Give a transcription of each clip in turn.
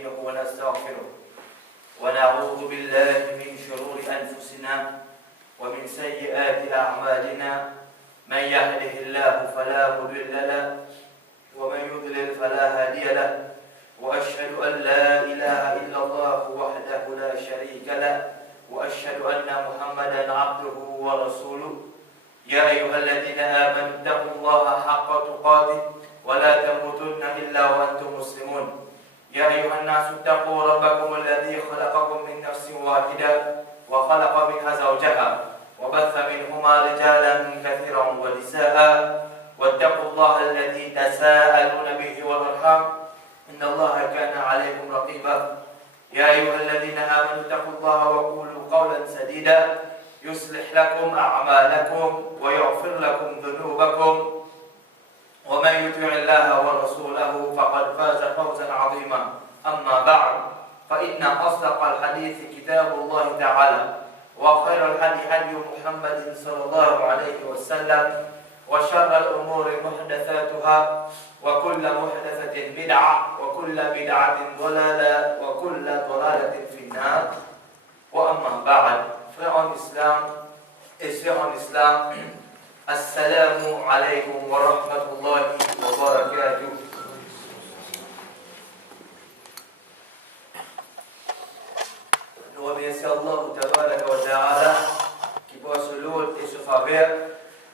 ونستعينه ونستغفره ونعوذ بالله من شرور أنفسنا ومن سيئات أعمالنا من يهده الله فلا مضل له ومن يضلل فلا هادي له وأشهد أن لا إله إلا الله وحده لا شريك له وأشهد أن محمدا عبده ورسوله يا أيها الذين آمنوا اتقوا الله حق تقاته ولا تموتن إلا وأنتم مسلمون يا أيها الناس اتقوا ربكم الذي خلقكم من نفس واحدة وخلق منها زوجها وبث منهما رجالا كثيرا ونساء واتقوا الله الذي تساءلون به والأرحام إن الله كان عليكم رقيبا يا أيها الذين آمنوا اتقوا الله وقولوا قولا سديدا يصلح لكم أعمالكم ويغفر لكم ذنوبكم ومن يطع الله ورسوله فقد فاز فوزا عظيما أما بعد فإن أصدق الحديث كتاب الله تعالى وخير الهدي هدي محمد صلى الله عليه وسلم وشر الأمور محدثاتها وكل محدثة بدعة وكل بدعة ضلالة وكل ضلالة في النار وأما بعد frères en islam et sœurs en islam, assalamu alaikum wa rahmatullahi wa barakatuh. Nous remercions Allah tabaraka wa ta'ala qui pour ce lot et ce faveur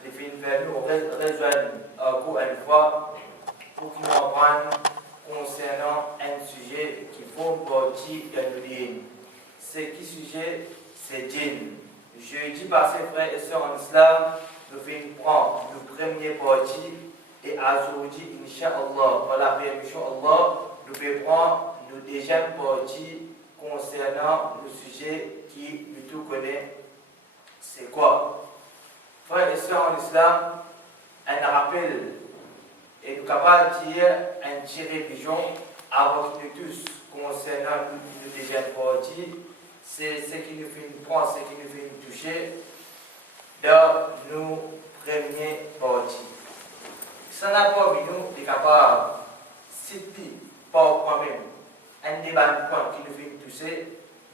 de faire nous rejoindre encore une fois pour nous apprendre concernant un sujet qui forme partie de notre vie. C'est qui sujet? C'est djinn. Jeudi passé, frères et sœurs en islam, nous venons prendre le premier parti et aujourd'hui, Inch'Allah, par la permission Allah, nous allons prendre le deuxième parti concernant le sujet qui nous tous connaît. C'est quoi? Frères et sœurs en islam, un rappel et nous capables de dire un petit révision avec nous tous concernant le deuxième parti. C'est ce qui nous fait nous prendre, ce qui nous fait nous toucher dans nos premiers parties. Ça n'a pas vu nous de capable citer par moi-même un débat de points qui nous fait nous toucher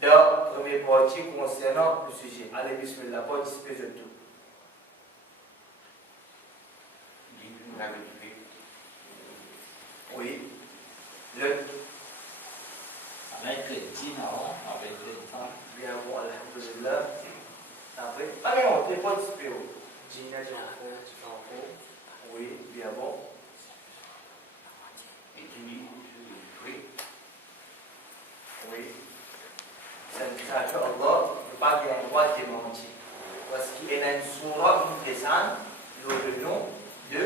dans la première partie concernant le sujet. Allez, bismillah, participez de tout. Oui. Avec le dîner, avec le temps. Bien bon, alhamdulillah. Après, ah mais on t'es participé au dîner, oui, bien bon. Et tu dis, oui. Oui. C'est une créature Allah, ne pas qu'il y a un droit de démentir. Parce qu'il y a une sourate qui descend le nom de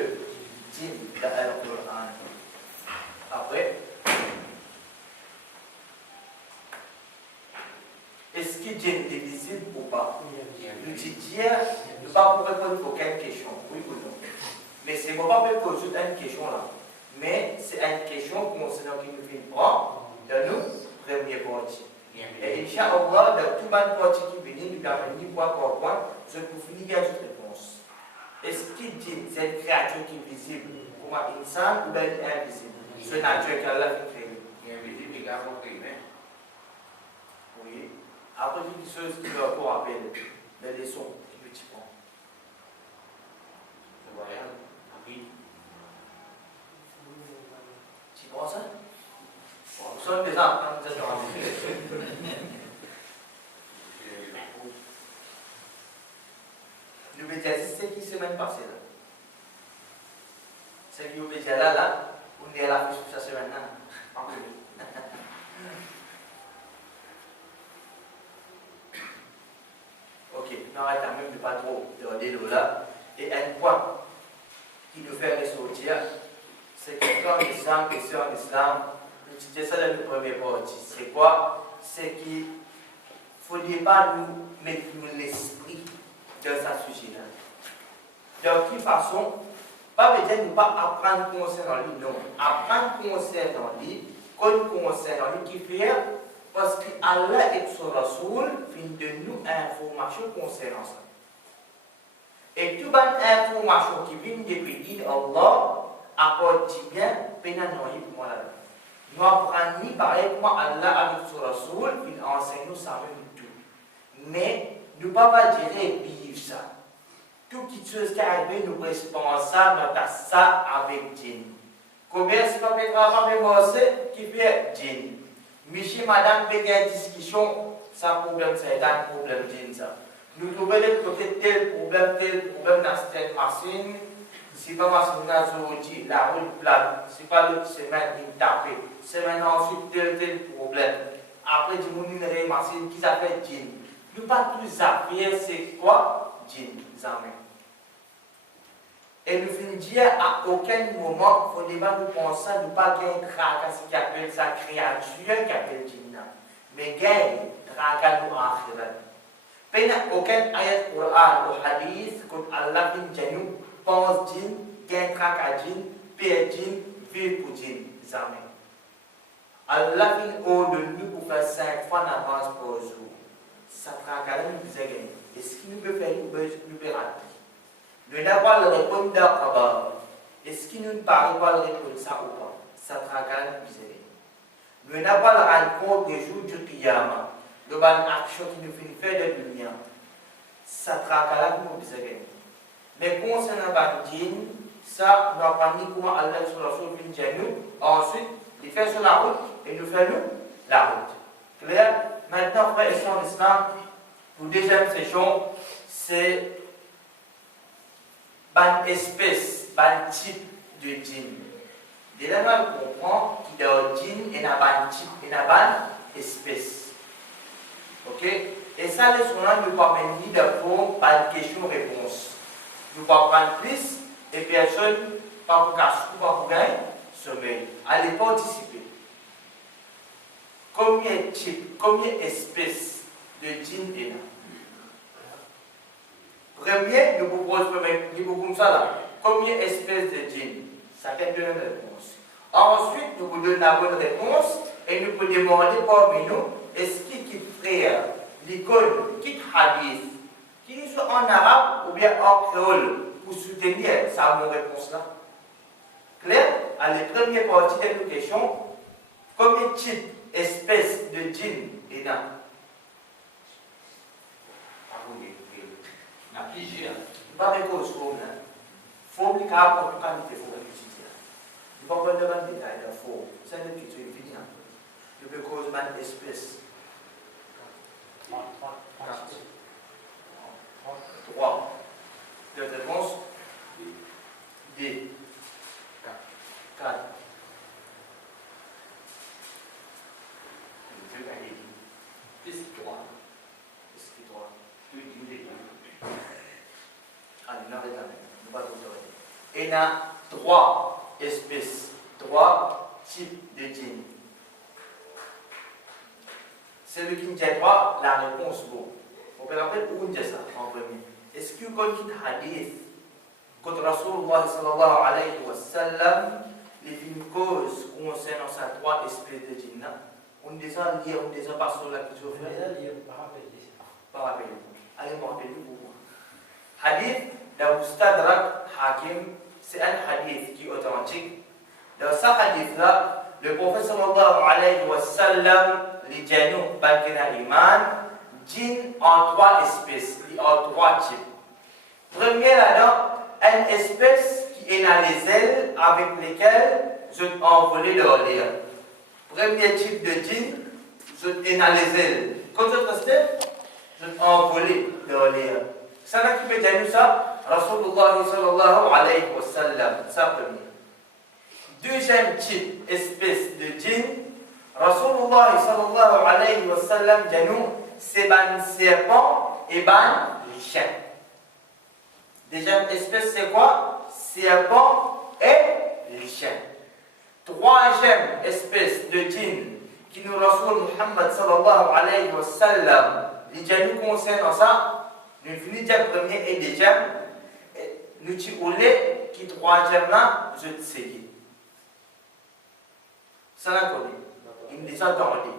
djinn dans le Coran. Après, est-ce que djinn est visible ou pas? Nous disons, ne pas pour répondre à aucune question, oui ou non. Mais c'est pas pour poser une question là. Mais c'est une question concernant qui nous fait prendre dans nos premiers parties. Et Inch'Allah, dans tout le partie qui vient, nous avons point par point, je vous finis bien cette réponse. Est-ce que djinn, c'est une créature qui est visible comme un insan ou bien invisible? C'est nature qu'Allah a créé. Invisible, les gars vont priver. Oui. Après, quelque chose qui me rappelle les leçons qui me prend. Le voyage, oui. Tu prends ça? Nous sommes déjà en train de se Nous vais dire, c'est qui semaine passée là? C'est qui vous dit là, on est à la fin de cette semaine là. Ok, on arrête quand même de pas trop regarder là. Et un point qui nous fait ressortir, c'est que quand l'islam est sur l'islam, c'est ça dans le premier partie. C'est quoi? C'est qu'il ne faudrait pas nous mettre l'esprit dans ce sujet-là. De toute façon, pas veut dire ne pas apprendre concernant lui, non. Apprendre concernant lui, comme concernant lui qui fait, parce qu'Allah et son Rasoul viennent de nous informations concernant ça. Et toute information qui vient de Allah apporte bien pénal pour moi là. Nous apprenons ni pareil comment Allah avec son Rasoul, il enseigne nous ça même tout. Mais nous ne pouvons pas dire vivre ça. Toute petite chose qui arrive, nous responsables dans ça avec Dieu. Combien c'est pas mes travaux qui fait Dieu. Monsieur, madame, peut une discussion, sans problème, c'est un problème Dieu ça. Nous trouvons les côtés tel problème dans cette machine. Si pas machine dans aujourd'hui, la route plate, c'est pas l'autre semaine qui tape. Semaine ensuite tel problème. Après, du monde une machine qui s'appelle Dieu. Nous pas tous appuyer, c'est quoi Dieu, amis. Et nous finissons dire à aucun moment, il faut débat nous penser, nous pas gagner tracas qui appelle sa créature qui appelle Jinna. Mais gagner tracas nous akhirat. Peine aucun ayat Quran ou hadith que Allah vient nous pense Jinn, gagne tracas Jinn, paie Jinn, vivre pour Jinn. Amen. Allah vient au-delà de nous pour faire 5 fois d'avance par jour. Ça tracas nous disait gagner. Et ce qui nous peut faire, nous peut rater. Nous n'avons pas le répondre d'abord. Est-ce qu'il nous paraît pas le répondre ça ou pas? Ça tracasse la misère. Nous n'avons pas la rencontre des jours du Qiyamah. Le ban action qui nous fait faire de lumière. Ça tracasse la misère. Mais concernant le djinn, ça nous apprend comment Allah sur la chose vient nous. Ensuite, il fait sur la route et nous fait nous la route. Clair? Maintenant, frère et sœurs en islam, pour deuxième session, c'est une espèce, un type de djinn. Dès là, on comprend qu'il y a un djinn et un type, et une espèce. Ok? Et ça, les soins nous permettent de faire une question-réponse. Nous pouvons prendre plus et personne, pas pour casser ou pas pour gagner, sommeil. Allez participer. Combien de types, combien d'espèces de djinn il y a? Premier, nous proposons comme ça là. Combien d'espèces de djinn? Ça fait donner une réponse. Ensuite, nous vous donnons la bonne réponse et nous pouvons demander parmi nous est-ce qu'il quitte frère, l'icône, quitte hadith, qu'il soit en arabe ou bien en créole pour soutenir sa bonne réponse là. Clair? Allez, première partie de nos questions. Combien de types, espèces de djinn il y a? Il y a plusieurs. Pas de cause forme. Forme qui a pour qualité forme étudier. Il ne faut pas demander des détails de forme. C'est une question infinie. Il peut causer une espèce. 3. De réponse D. 4. Plus 3. Il y a 3 espèces, 3 types de djinn. Celui qui me dit 3, la réponse est bon. On peut rappeler où on dit ça en premier. Est-ce que quand il y a un hadith, quand Rasulullah sallallahu alayhi wa sallam, les causes concernant ces 3 espèces de djinn, on déjà lire, on déjà pas sur la question. On déjà lire, pas rappeler. Pas rappeler. Allez, me rappeler pour moi. Hadith de Mustadrak Hakim, c'est un hadith qui est authentique. Dans ce hadith-là, le prophète sallallahu alayhi wa sallam, les djinns, Bakina Iman, djinn en 3 espèces, en 3 types. Premier là-dedans, une espèce qui est dans les ailes avec lesquelles je envolé leur l'air. Premier type de djinn, je est dans les ailes. Quand je restais, je envolé leur l'air. Ça n'a qui peut dire ça? Rasulullah sallallahu alayhi wa sallam, ça premier. Deuxième type, espèce de djinn, Rasulullah sallallahu alayhi wa sallam, c'est un serpent et un chien. Deuxième espèce, c'est quoi? Serpent et chien. Troisième espèce de djinn, qui nous Rasul Muhammad sallallahu alayhi wa sallam, les djinns concernent ça, nous finissons dire premier et deuxième, nous disons qui troisième là, je te sais. Ça l'a connu. Il me dit ça dans le lit.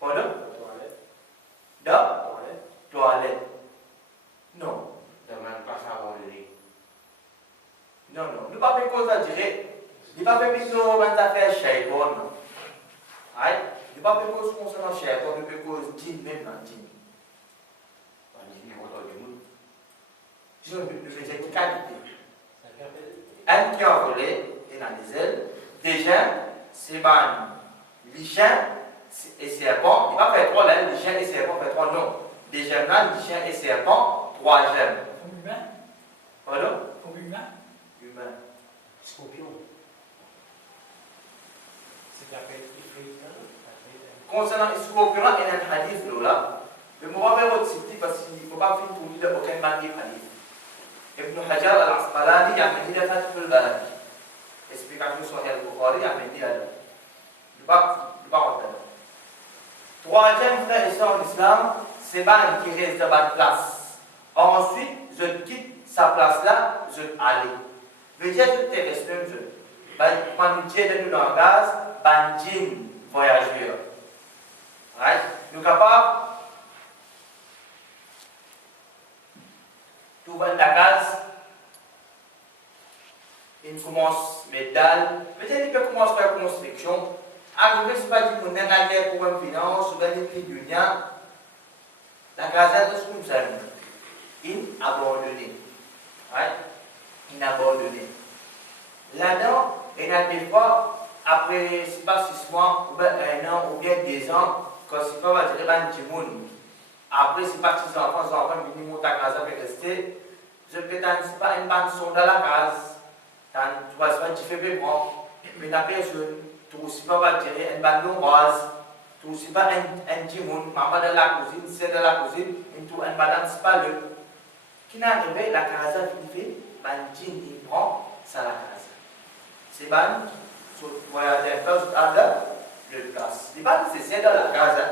Pardon? Dans toilette. Non. Demande pas ça avant le lit. Non, non. Nous ne pouvons pas cause à dire. Il ne va pas faire affaire shaytan. Il ne va pas faire cause concernant shaytan, il peut cause djinn même dans djinn. Je vais dire une qualité. Un qui a volé et dans les ailes, déjà, c'est les chiens et serpents. Il va faire 3 là, les chiens et serpents fait 3 non. Les gemmes là, les chiens et serpents, 3 gemmes. Comme humain. Pardon? Comme humain. Humain. Scorpion. C'est l'appel ifrit. Concernant les scorpions, il y a un hadith là. Mais je vais faire votre site parce qu'il ne faut pas finir pour lire aucun hadith. Ibn Hajar al-Asqalani il y a un hadith Fathul Bari. Explication sur Al-Bukhari, il y a un hadith là. Je ne vais pas entendre. 3e frère et sœur en islam, c'est ban qui reste dans la place. Ensuite, je quitte sa place là, je aller. Je veux dire, je te reste même je. Quand nous disons dans le langage, bandin voyageur. Right? Nous sommes capables de trouver la case. Il commence médaille. Peut-être qu'il peut commencer par la construction. Arrivé, ce n'est pas du monde, la guerre pour une finance, ou bien une prix d'union. La caserne de ce qu'on s'aime. Inabandonné. Right? Inabandonné. Là-dedans, il y a des fois, après, c'est pas 6 mois, ou bien 1 an, ou bien 2 ans, quand c'est pas, je dirais, un petit monde. Après, c'est pas 6 enfants, minimum, ta case avec rester. Je peux c'est pas une bande son dans la case. Tu vois, c'est pas un petit peu grand. Mais la personne, tu aussi pas dire une bande nombreuse. Tu aussi pas un petit monde, maman de la cousine, c'est de la cousine, une madame, c'est pas le. Qui n'arrive, la case, il fait, il prend, ça la case. C'est ban, voyager à le place. Les ban, c'est dans la case.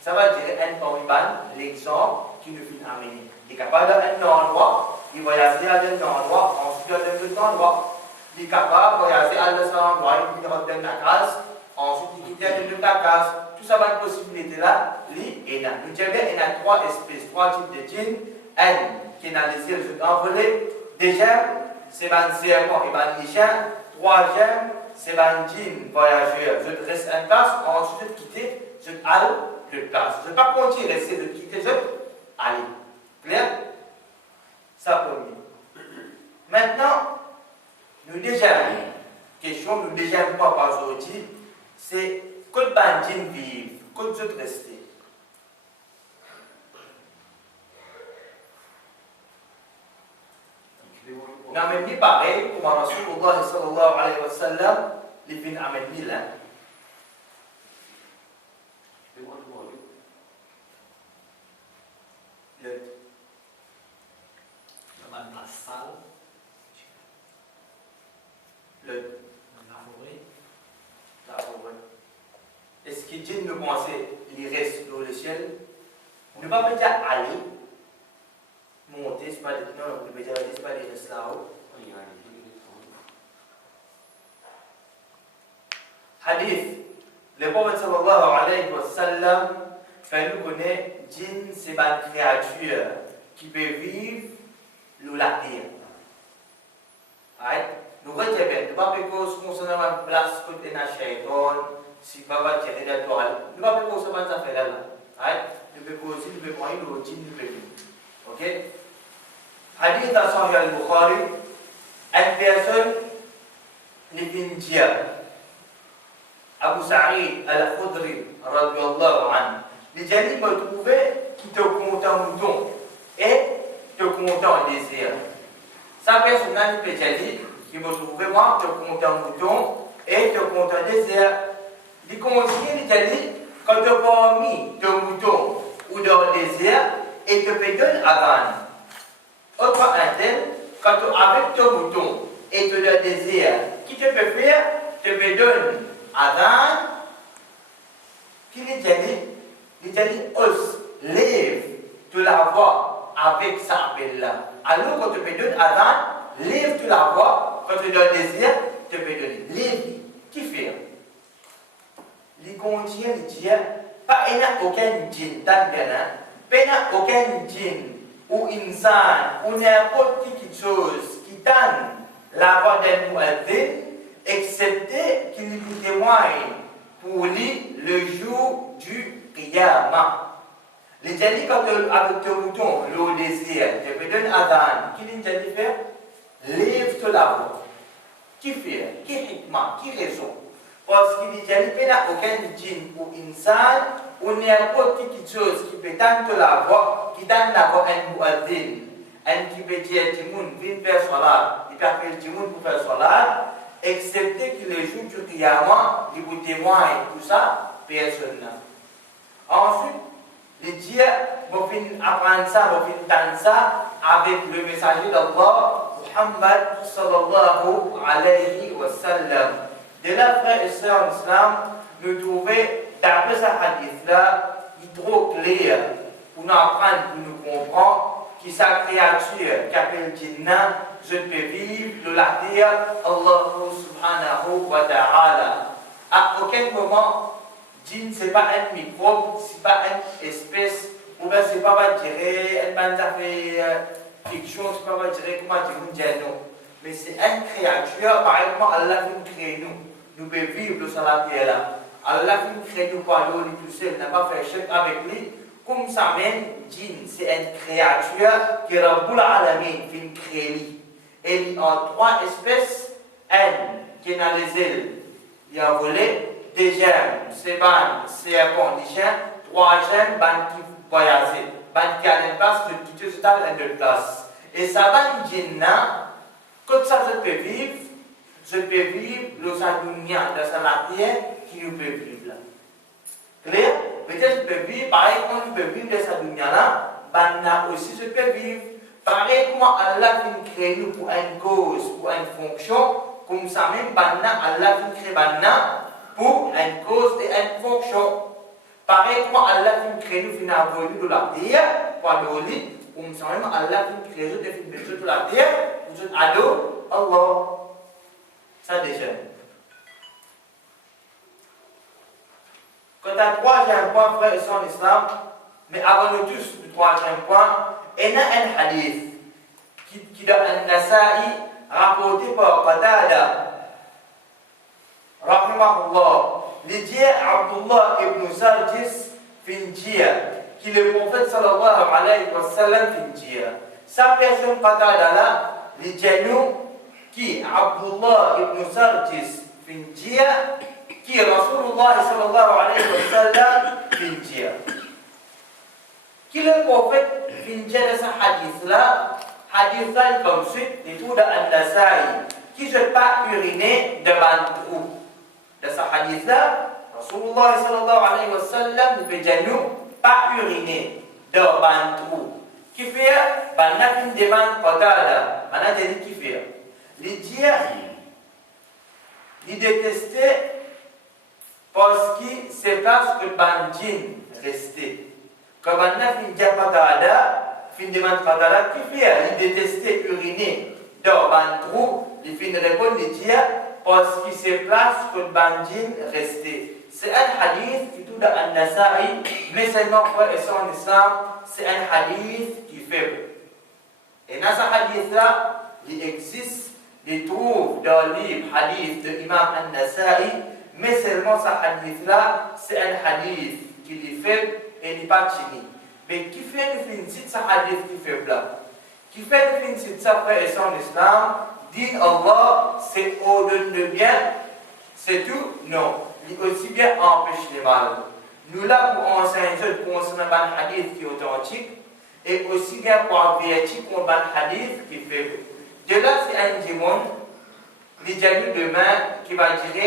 Ça va dire un parmi ban, l'exemple qui nous fait amener. Il est capable d'un endroit, il voyage à un endroit, ensuite à un autre endroit. Il est capable de voyager à un autre endroit, il rentre dans la case, ensuite il quitte une autre case. Tout ça va être possibilité là, li et là. Nous avons 3 espèces, 3 types de djinns. Un qui est dans les îles envolées. Deuxième, c'est un serpent et un lichin. 3e, c'est un djinn voyageur. Je reste en place, ensuite je quitte, je aller de place. Je ne vais pas continuer à rester de quitter, je aller. Clair? Ça premier. Maintenant, nous déjà, question, nous déjà pas aujourd'hui, c'est que le djinn vive, que je reste. Nous avons dit pareil, comme Rasulullah sallallahu alayhi wa sallam, les fins amènent là. La forêt. Est-ce que Dieu nous pensait, il reste dans le ciel? Ne pas peut-être aller, monter, c'est pas non, on peut dire, c'est pas les restes là-haut. Hadith. Le prophète sallallahu alayhi wa sallam fait nous connaître djinn, c'est une créature qui peut vivre sous la terre. Nous retenons, nous ne pas faire cause concernant la place côté de la shaytan, si pas va tirer la toile. Nous ne pas faire cause de ça fait là. Nous pouvons causer, nous pouvons prendre le djinn, nous pouvons. Ok? Hadith à Sahih al-Bukhari, une personne n'est pas dire. Abu Sa'id al-Khudri, radiyallahu anhu, les gens me trouvaient qui te comptent en mouton et te comptent en désir. Sa personne n'a pas dit qui me trouvait moi te comptent en mouton et te comptent en désir. Les conseillers, les gens disent quand tu as mis de mouton ou de désir et te fait donner avant. Autre interne, quand tu avec ton mouton et te donne désir, qui te peut faire, te fait donner avant, qui les os lève de la voix avec sa appel-là. Alors quand tu peux donner avant, lève de la voix, quand tu donnes désir, tu peux donner. Lève, qui fait? Les conditions de dire, pas aucun djinn, pas aucun djinn ou insan ou n'importe quelle chose qui donne la voix d'un muaddin et excepté qu'il vous témoigne pour lui le jour du Qiyamah. Les jali quand avec ton mouton, l'eau désir, tu peux donner adhan, qui dit jali faire? Lève-toi la voix. Qui fait? Qui hikmah? Qui raison? Parce qu'il dit jali n'a aucun djinn ou insan, ou n'importe quelque chose qui peut tendre la voix, qui donne la voix un muaddin, un qui peut dire Timoun, viens faire salat, il peut appeler Timoun pour faire salat, excepté que le jour du Qiyamah, il vous témoigne tout ça, personne n'a. Ensuite, les dieux vont apprendre ça, vont entendre ça avec le messager d'Allah, Muhammad sallallahu alayhi wa sallam. De là, frères et sœurs en islam, nous trouvons, d'après ce hadith-là, il est trop clair pour nous apprendre, pour nous comprendre, que sa créature qui appelle Jinnah, je peux vivre de la terre, Allah subhanahu wa ta'ala. À aucun moment, Jinn, ce n'est pas un microbe, ce n'est pas une espèce, ou bien ce n'est pas dire, une bande fiction, ce n'est pas dire comment dire non. Mais c'est une créature, par exemple, Allah vient créer nous. Nous pouvons vivre sur la terre là. Allah vient créer nous par l'eau, tout seul, n'a pas fait chèque avec lui. Comme ça même, Jinn, c'est une créature qui est Rabbul Alamin, qui vient créer lui. Et il y a trois espèces, une qui est dans les ailes, il y a volé. Deuxième, c'est ban, c'est un condition. Troisième, ban qui voyage. Ban qui a une place, de quitter ce stade à une place. Et ça va Jinnah, quand ça je peux vivre le salunia de sa terre qui nous peut vivre là. Clair? Peut-être je peux vivre, pareil comme je peux vivre de sa dunya là, ban aussi je peux vivre. Pareil comme Allah vient créer nous pour une cause, pour une fonction, comme ça même ban Allah vient créer ban pour une cause et une fonction. Pareil comme Allah vient créer nous, vient avoir de la terre, pour aller, comme ça même Allah vient créer nous, vient mettre de la terre, pour nous adore Allah. Ça déjà. Quant à troisième point, frère et sœurs en islam, mais avant nous tous, le troisième point, il y a un hadith qui dans An-Nasa'i rapporté par Qatada. Rahimahullah, il dit Abdullah ibn Sarjis Finjia, qui le prophète sallallahu alayhi wa sallam Finjia. Sa personne Qatada là, il dit nous, qui Abdullah ibn Sarjis Finjia, qui Rasulullah sallallahu alayhi wa sallam Finjia. Qui le prophète Finjia de ce hadith-là, comme suite, il tout dans An-Nasa'i, qui ne peut pas uriner devant trou. De ce hadith-là, Rasulullah sallallahu alayhi wa sallam ne peut pas uriner devant trou. Qui fait, banna fin devant Qatada, banna dit qui fait. Les dire, les détester parce que c'est parce que le bandin restait. Quand banna fin dire Qatada, fin devant Qatada, qui fait, les détester uriner devant trou, les fin répondre, les dire, parce que c'est place que le bandin restait. C'est un hadith qui tout dans An-Nasa'i, mais seulement frère et sœurs en islam, c'est un hadith qui est faible. Et dans ce hadith-là, il existe, il trouve dans le livre hadith de l'imam An-Nasa'i, mais seulement ce hadith-là, c'est un hadith qui est faible et n'est pas chini. Mais qui fait le fin de ce hadith qui est faible là? Qui fait le fin de ce frère et sœurs en islam? Dit Allah, c'est ordonne le bien, c'est tout? Non. Il aussi bien empêche les mal. Nous là pour enseigner concernant un hadith qui est authentique et aussi bien pour avertir contre un hadith qui est faible. De là, c'est un démon, les dialogues demain qui va dire,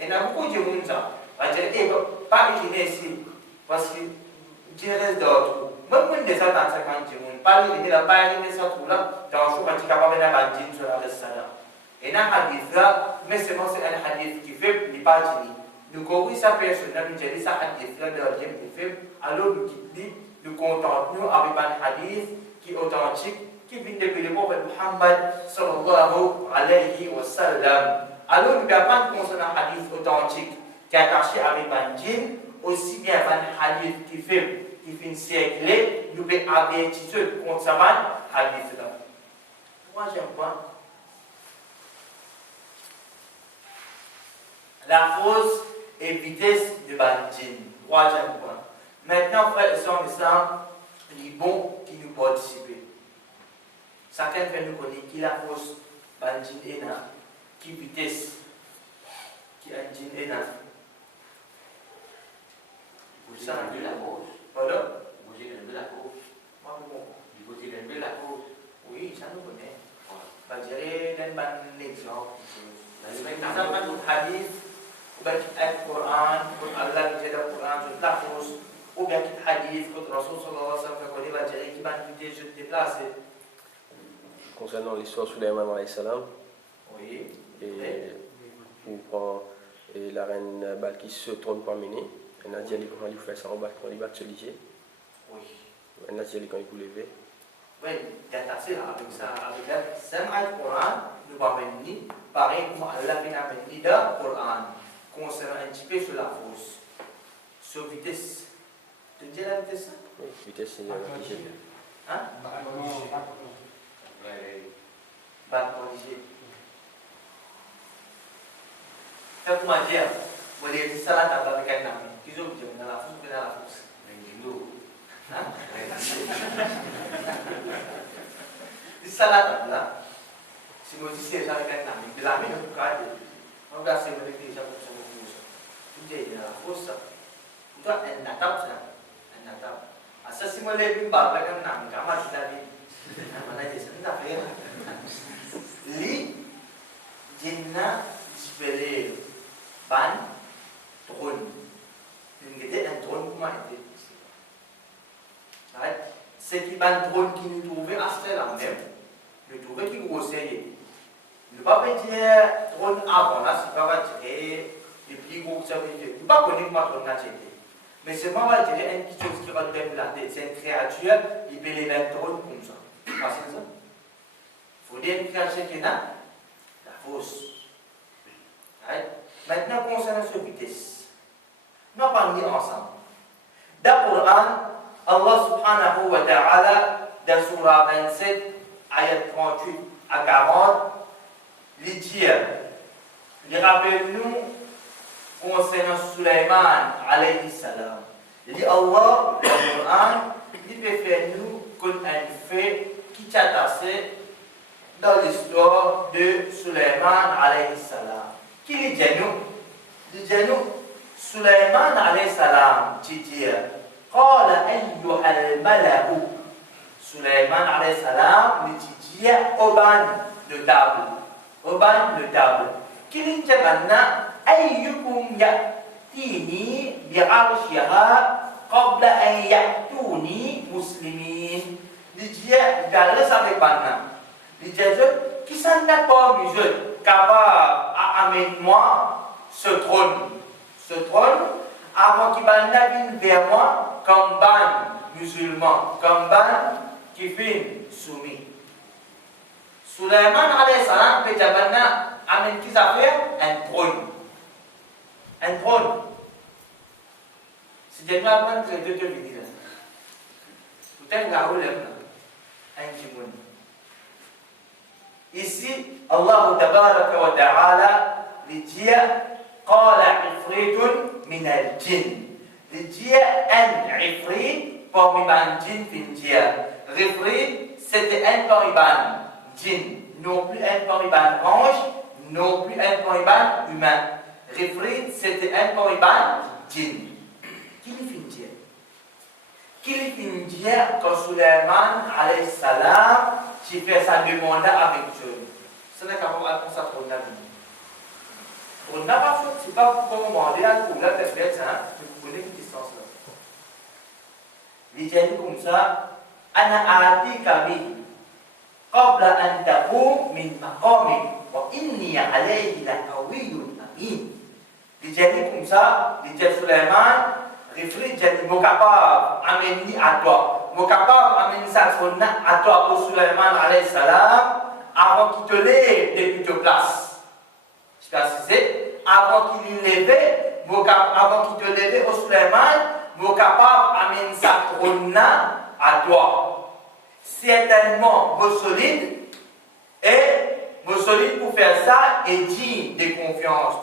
il y a beaucoup de monde ça, va dire, il ne va pas uriner ici parce qu'il reste d'autres. Même si on a 50 démons, pas uriner là, pas uriner ça tout là, dans le jour, on est capable de faire un dîme sur la reste là. Et dans un hadith là, mais seulement c'est un hadith qui est faible, il n'est pas uriner. Nous corrigeons sa personne, nous disons ça hadith là, de deuxième qui est faible, alors nous nous contentons avec un hadith qui est authentique, qui vient depuis le prophète Muhammad sallallahu alayhi wa sallam. Alors nous avons concernant un hadith authentique qui est attaché avec un djinn, aussi bien un hadith qui est faible, qui finit siècle, nous pouvons avertir contre ce hadith là. Troisième point. la force et vitesse de Bandjin. Troisième point. Maintenant, frères et sœurs en islam, les bons qui nous participent. Chacun fait nous connaître qui la force Bandjin est là, qui vitesse, qui Bandjin est là. Vous avez la cause. Pardon? Vous avez la cause. Moi, bon. Vous avez la cause. Oui, ça nous connaît. Bah, je dirais un exemple. Respect Par exemple, un hadith, ou bien un Coran, comme Allah dit dans le Coran, je la force, ou bien un hadith, comme Rasul sallallahu alayhi wa sallam, qu'on va dire qui va nous dire, je te déplace. Concernant l'histoire de Sulaiman alayhi salam, Oui. et on prend et la reine Balkis se trône parmi nous. Elle a dit quand il fait ça, on va se lier. Oui. Elle a dit quand il vous lever. Oui, il y a assez avec ça, avec la Sam'a du Coran, nous va venir, pareil comme Allah vient venir dans le Coran, concernant un petit peu sur la force, sur vitesse. Tu dis la vitesse? Oui, vitesse, c'est obligé. Hein? Bac corrigé. Fait comment dire, vous voulez dire ça là, avec un ami. Qu'est-ce que vous dites dans la force ou dans la force? Hein? Di ça là, si vous dites c'est avec un ami, de l'ami ne peut pas dire. On va se mettre déjà pour son pouce. Vous dites dans la force, vous doit un attaque ça, un attaque. À ça si moi les bimba avec un ami, comment tu l'as dit? Mana je ça n'a fait. Li jinna dispelé ban trône. Une guette un trône comment était. C'est qui ban trône qui nous trouvait à ce là même. Nous trouvait qui grossait. Ne pas dire trône avant là, c'est pas dire et puis gros ça veut dire. Ne pas connaître comment trône là c'était. Mais c'est moi va dire une petite chose qui va te la tête, c'est une créature, il peut les mettre trône comme ça. C'est ça. Il faut dire une créature qui est là, la fausse. Maintenant, concernant cette vitesse, nous parlons ensemble. Dans le Coran, Allah subhanahu wa ta'ala, dans Surah 27, ayat 38 à 40, il dit, il rappelle-nous concernant Sulaiman alayhi salam. Il dit Allah, dans le Coran, il peut faire nous comme un fait qui s'attache dans l'histoire de Sulaiman alayhi salam. Qui dit nous? Il dit nous, Sulaiman alayhi salam, qui dit, قال أيها الملأ Sulaiman alayhi salam, il dit, Oban le table. Oban le table. Qui dit maintenant, أيكم يأتيني بعرشها قبل أن يأتوني مسلمين. Il dit, regardez ça avec maintenant. Il dit, qui s'en est pas musulman capable à amener moi ce trône. Ce trône, avant qu'il vienne vers moi comme ban musulman, comme ban qui fait soumis. Sulaiman alayhi salam peut maintenant amener qui ça fait un trône. Un trône. Si Dieu m'a appris que Dieu te dit, peut-être qu'il a roulé un kimono. Ici, Allah tabaraka wa ta'ala dit قال عفريت من الجن. dit un ifrit parmi les djinns findia. Ifrit c'était un parmi les djinns, non plus un parmi les anges, non plus un parmi les humains. Ifrit c'était un parmi les djinns. Qui le findia? Qui le findia quand Sulaiman alayhi salam qui fait sa demande avec Dieu? Ce n'est qu'à voir pour ça pour la vie. On n'a pas fait, c'est pas pour demander à pour la tête, mais vous connaissez une distance là. Il dit comme ça, Ana atika bihi qabla an taqum min maqamik wa inni alayhi laqawiyyun amin. Il dit comme ça, il dit Sulaiman, réfléchis, il est capable d'amener à toi, il est capable d'amener ça à toi pour Sulaiman alayhi salam avant qu'il te lève depuis ta place. Je sais pas si c'est avant qu'il lève, avant qu'il te lève au Sulaiman, vous êtes capable d'amener sa trône à toi. Certainement, vous solide et mais solide pour faire ça est digne de confiance.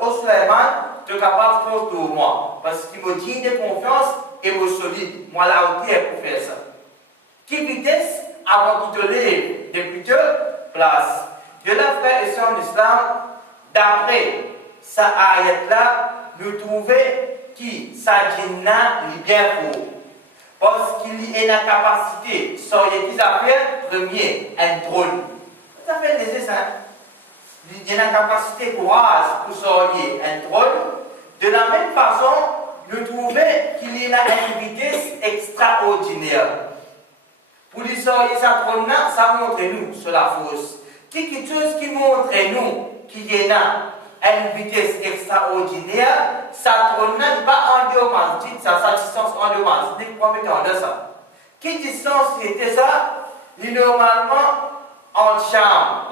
Au Suleiman, tu es capable de faire pour moi. Parce qu'il me dit de confiance et me solide. Moi, la hauteur pour faire ça. Qui vitesse avant qu'il te lève depuis te place. De la frère et sœur d'Islam, d'après sa ayat-là, nous trouvons qui sa djinna est bien faux. Parce qu'il y a la capacité, soyez qui affaires, premier, un trône. Ça fait nécessaire. Il y a la capacité courage pour soyez un trône. De la même façon, nous trouvons qu'il y a une vitesse extraordinaire. Pour les soyez sa trône là, ça montre nous sur la force. Quelque chose qui montre nous qu'il y a une vitesse extraordinaire, ça trône là n'est pas en dehors, sa distance en dehors. C'est le premier temps de ça. Quelle distance était ça? Il normalement en Cham.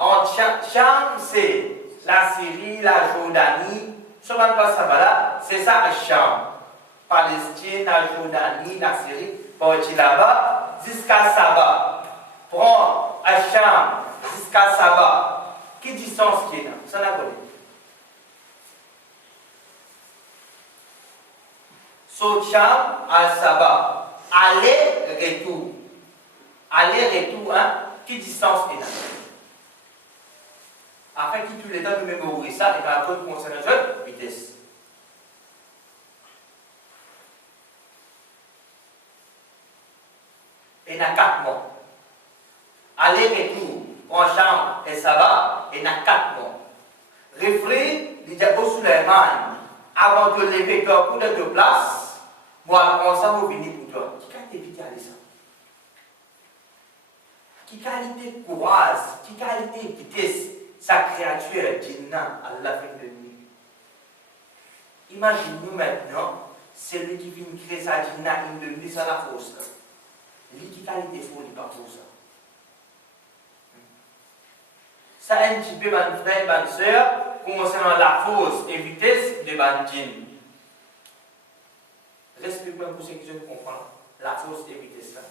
Cham, c'est la Syrie, la Jordanie. Ce qu'on passe là, c'est ça Cham. Palestine, la Jordanie, la Syrie, partir là-bas, jusqu'à Saba. Prends Cham jusqu'à Saba. Quelle distance qui est là? Ça la connaît. So Cham à Saba. Aller-retour. Aller-retour, hein? Quelle distance est là? Afin que tous les temps nous mémorisons ça et que la code concerne la vitesse. Et il y a 4 mois. Aller-retour en chambre et ça va, et il y a 4 mois. Réfléchis, il dit au Suleiman, avant de lever ton coup de place, moi, on s'en va venir pour toi. Qui a évité aller ça? Qui qualité courage, qui qualité vitesse, sa créature djinna à la fin de nuit. Imaginez-nous maintenant, celui qui vient créer sa djinna, il ne lui ça la force. Lui qui qualité faut, il pas pour ça. Ça un petit peu, mon frère, ma soeur, concernant la force et vitesse de mon djinn. Respecte-moi pour ceux qui ne comprennent pas. La force et vitesse là.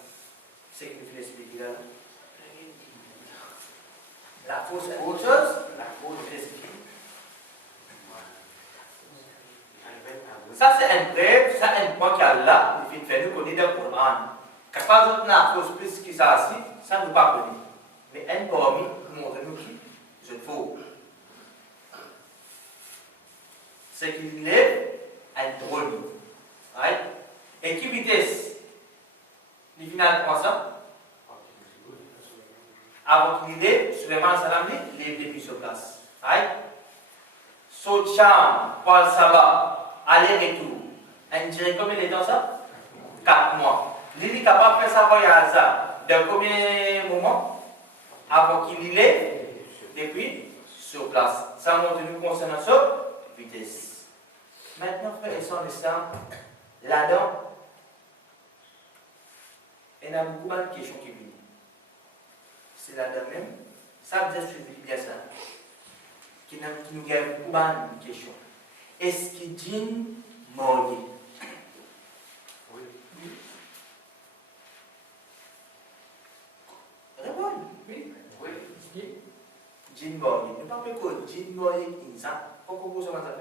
C'est ce qu'il faut expliquer là. La force est autre chose, la force est expliquée. Ça c'est un bref, ça c'est un point qu'Allah il fait nous connaître dans le Coran. Quand pas d'autres la force plus qui ça aussi, ça nous pas connu. Mais un parmi nous montre nous qui je faut. C'est qu'il est un drôle. Right? Et qui vitesse? Les finales comment ça? Avant qu'il ait, Suleiman Salam il est depuis sur place. Right? Saut Cham, Paul Saba, aller-retour. On dirait combien de temps ça? 4 mois. Il est capable de faire ça voyage de combien de moments? Avant qu'il ait, depuis sur place. Ça montre nous concernant ça, vitesse. Maintenant, frère et sœurs d'Islam, là-dedans, il y a beaucoup de questions qui viennent. C'est là-dedans même. Ça veut dire que je bien ça. Qui nous gagne beaucoup de questions. Est-ce qu'il dit mort? Oui. Réponds. Oui. Oui. Jin mort. Ne pas que jin mort insan. Pourquoi vous avez ça?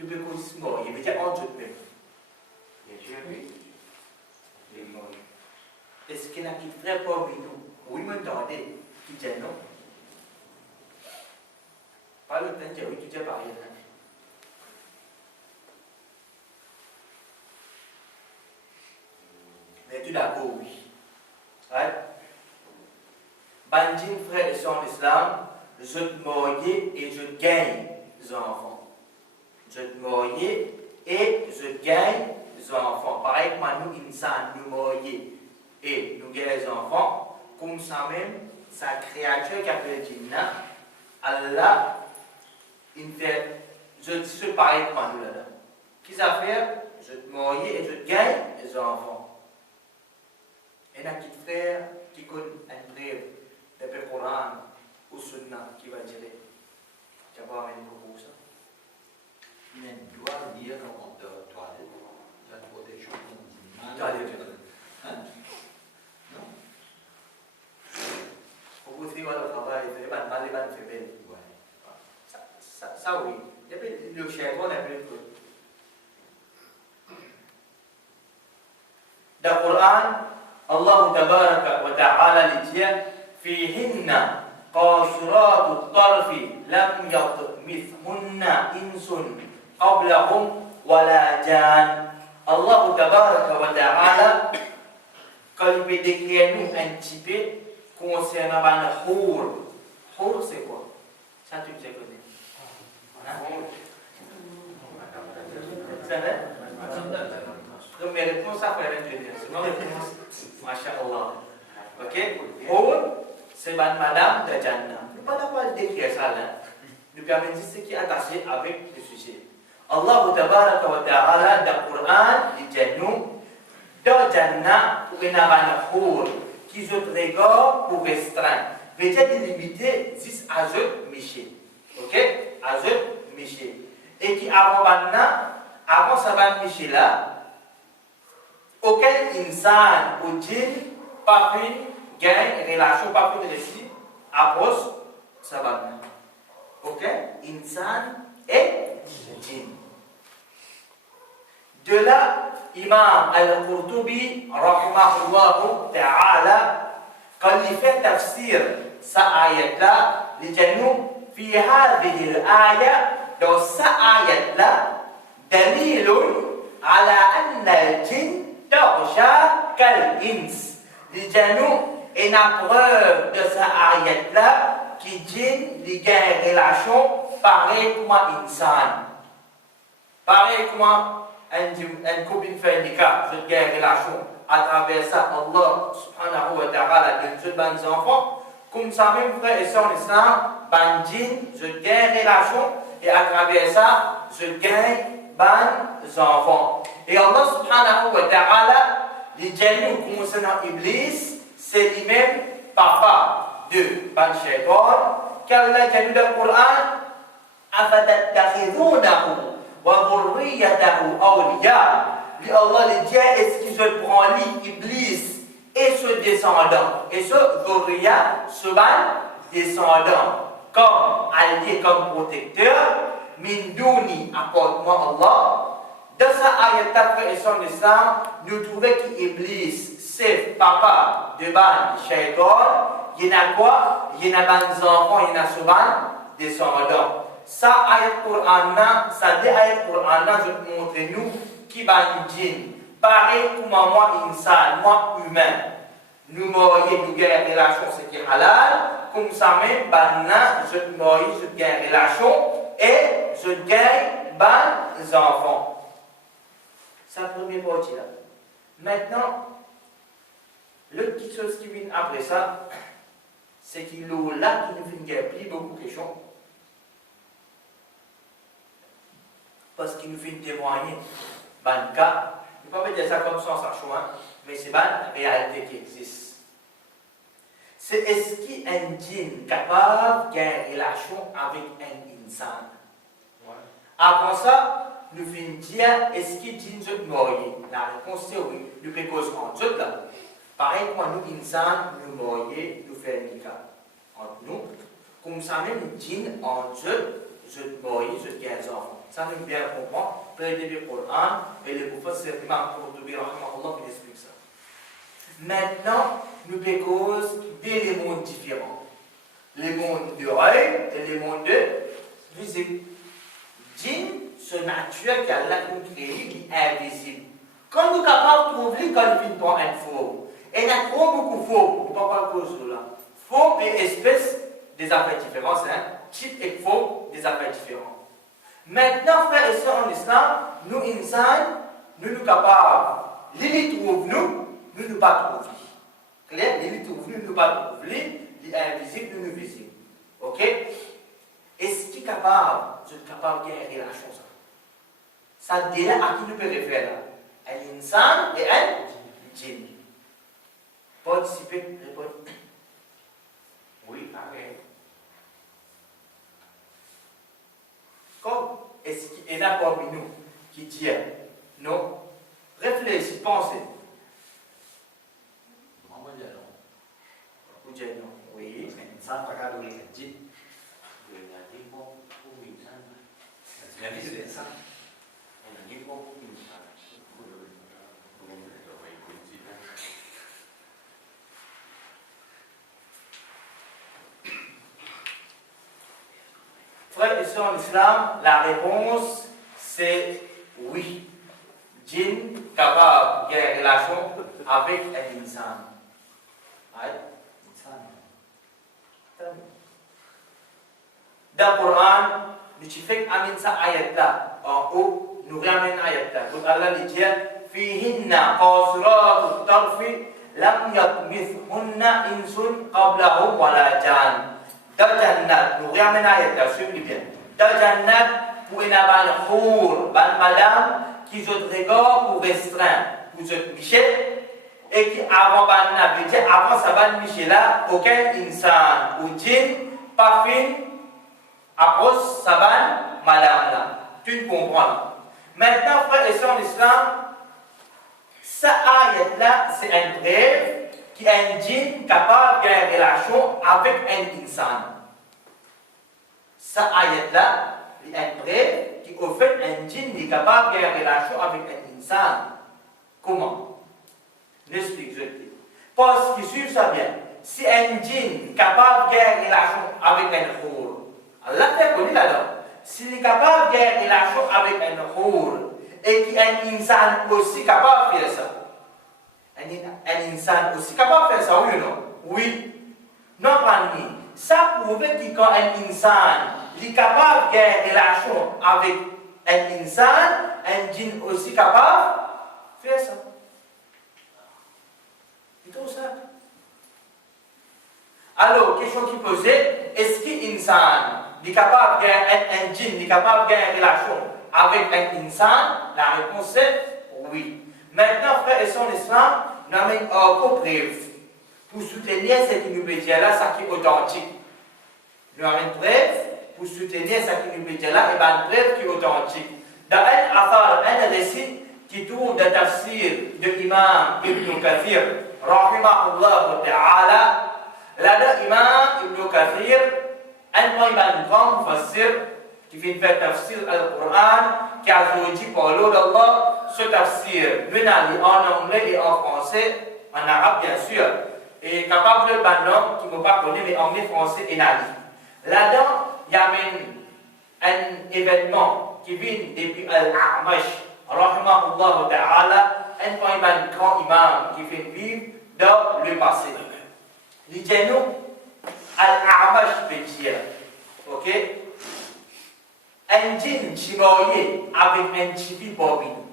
Ne pas que jin mort. Il veut dire en tout même. Bien sûr, oui. Jin mort. Est-ce qu'il y a qui ferait pas nous? Oui, mais attendez, qui dit non? Pas le temps de oui, tu dis pareil. Mais tu d'accord, oui. Right? Bandine, frère et sœur d'Islam, je te marier et je gagne des enfants. Je te marier et je gagne des enfants. Pareil que nous, insan, nous marier et nous gagnons des enfants, comme ça même, sa créature qui appelle Jinna, Allah, il fait, je dis ce pareil que nous là-dedans. Qu'est-ce que ça fait? Je te marier et je gagne des enfants. Et un petit frère qui connaît un brève d'après le Coran ou Sunna qui va dire, tu vas voir un beaucoup ça. Il doit lire dans de toilette, la protection contre Toilette. Hein? Non? Pour vous dire, le travail, c'est pas mal, c'est belle. Ça oui. Et puis le shaitan n'a plus de code. Dans le Coran, Allah tabaraka wa ta'ala dit fihinna qasiratu tarfi lam yatmithunna insun qablahum wala jan. Allah tabaraka wa ta'ala quand il peut décrire nous un petit peu concernant le hour. Hour c'est quoi? Ça tu sais connais. Ça va? Donc mes réponses, ça fait rien de dire. C'est ma réponse. Masha'Allah. Ok? Hour, c'est madame de Jannah. Nous ne pouvons pas décrire ça là. Nous permettons ce qui est attaché avec le sujet. Allah tabaraka wa ta'ala dans le Coran dit nous dans Jannah pour une hour qui se regard pour restreindre. Veut-dire limiter 10 à 8 Miché. Ok? À 8 Miché. Et qui avant ça va Miché là, auquel insan ou djinn pas une gain relation pas une récit approche ça va bien. Ok? Insan et djinn. De là, Imam Al-Qurtubi rahimahullah ta'ala quand il fait tafsir sa ayat là, il dit nous في هذه الآية dans sa ayat là دليل على أن الجن تغشى كالإنس. Il dit nous une preuve de sa ayat là qui dit qu'il y a une relation pareille comme un insan. Pareil comme un copine fait un nikah, il y a une relation. À travers ça, Allah subhanahu wa ta'ala donne tous les enfants. Comme ça, même frère et sœurs en islam, bandine, je gagne relation. Et à travers ça, je gagne ban enfants. Et Allah subhanahu wa ta'ala, les djinns concernant Iblis, c'est lui-même papa de ban shaitan. Car Allah dit dans le Coran, أَفَتَتَّخِذُونَهُ وَذُرِّيَّتَهُ أَوْلِيَاءَ. Allah les dit, est-ce qu'ils se prend l'Iblis et ce descendant, et ce Dhurriya, ce descendant, comme allié, comme protecteur, Mindouni, apporte-moi Allah. Dans sa ayat et son islam, nous trouvons qu'Iblis, c'est papa de ban shaitan. Il y en a quoi? Il y en a des enfants, il y en a souvent descendants. Ça, ayat Qur'an, ça dit ayat Qur'an, je te montre nous qui ban djinn. Pareil comme moi, insan, moi humain. Nous mourions, nous gagnons relation, ce qui est halal. Comme ça même, je mouris, je gagne relation et je gagne ban enfants. C'est la première partie là. Maintenant, le petit chose qui vient après ça, c'est qu'il y a là qui nous fait gagner beaucoup de questions. Parce qu'il nous fait témoigner. Ban cas, je ne peux pas dire ça comme ça, ça choix, mais c'est la réalité qui existe. C'est est-ce qu'un djinn capable d'avoir une relation avec un insan? Avant ça, nous venons dire est-ce que djinn se morie? La réponse c'est oui. Nous pouvons cause en tout là. Pareil comme nous, insan, nous morions, nous faisons un nikah entre nous. Comme ça même, djinn en Dieu, je morie, je gagne des enfants. Ça nous bien comprendre. Prédire le Coran et le professeur Imam Qurtubi rahimahullah qui explique ça. Maintenant, nous cause des mondes différents. Les mondes de rêve et les mondes de visible. Djinn, ce nature qu'Allah nous crée, est invisible. Quand nous sommes capables de trouver quand il prend un faux, et il y a trop beaucoup de faux, nous ne parlons pas de cause de là. Faux et espèces, des affaires différentes, type et faux, des affaires différentes. Maintenant, frères et sœurs en islam, nous, insan, nous sommes capables, les trouve nous ne pas trouver. Clair? Les trouve nous ne pas trouver, les invisibles, nous visibles. Ok? Est-ce qu'il est capable, je suis capable de gagner la chose? Ça dit là à qui nous peut référer là? Un insan et un djinn. Participer, répondre. Oui, pareil. Comme est-ce qu'il y en a parmi nous qui dit non? Réfléchis, pensez. Maman dit non. Vous dites non. Oui. Parce qu'un insan pas capable de le dire. Il a dit bon, pour lui, insan. vice-versa. Frères et sœurs en islam, la réponse c'est oui. Djinn capable de faire relation avec un insan. Dans le Coran, nous faisons amin sa ayat là. En haut, nous ramènons ayat là. Donc Allah dit فيهن قاصرات الطرف لم يطمثهن إنس قبلهم ولا جان. Dans Jannat, nous ramènons ayat là, suivez bien. Dans Jannat, pour une hour, madame qui ont regard pour restreint, pour Michel, et qui avant avant sa ban Michel là, aucun insan ou djinn, pas fin, après sa ban madame là. Tu comprends? Maintenant, frère et sœurs en islam, ça ayat là, c'est un brève qui est un djinn capable d'avoir une relation avec un insan. Ça ayat là, c'est un brève qui au fait un djinn est capable d'avoir une relation avec un insan. Comment? N'explique-je. Parce qu'il suit ça bien. Si un djinn est capable d'avoir une relation avec un khour, Allah t'a connu là-dedans. S'il est capable d'avoir une relation avec un khour, et qu'il y a un insan aussi capable de faire ça. Un insan aussi capable de faire ça, oui ou non? Oui. Non, pas ni. Ça prouve que quand un insan est capable d'avoir une relation avec un insan, un djinn aussi capable de faire ça. C'est tout simple. Alors, question qui posait, est-ce qu'un insan est capable un djinn est capable d'avoir une relation avec un insan? La réponse est oui. Maintenant, frères et sœurs en islam, nous avons encore preuve pour soutenir cette inubédia-là, ça qui est authentique. Nous avons une preuve pour soutenir cette inubédia-là, et bien une preuve qui est authentique. Dans un affaire, un récit qui tourne de tafsir de l'imam Ibn Kathir, rahimahullah ta'ala, là, l'imam Ibn Kathir, un grand mufassir qui fait faire tafsir al-Qur'an, qui a dit par l'eau d'Allah, ce tafsir, en anglais et en français, en arabe bien sûr, et capable de faire langue qui ne m'a pas connu, mais anglais, français et nali. Là-dedans, il y a un événement qui vient depuis Al-A'mash, rahimahullah ta'ala, un grand imam qui fait vivre dans le passé. Il dit nous, Al-A'mash peut dire, ok? Un djinn qui marié avec un tipi parmi nous.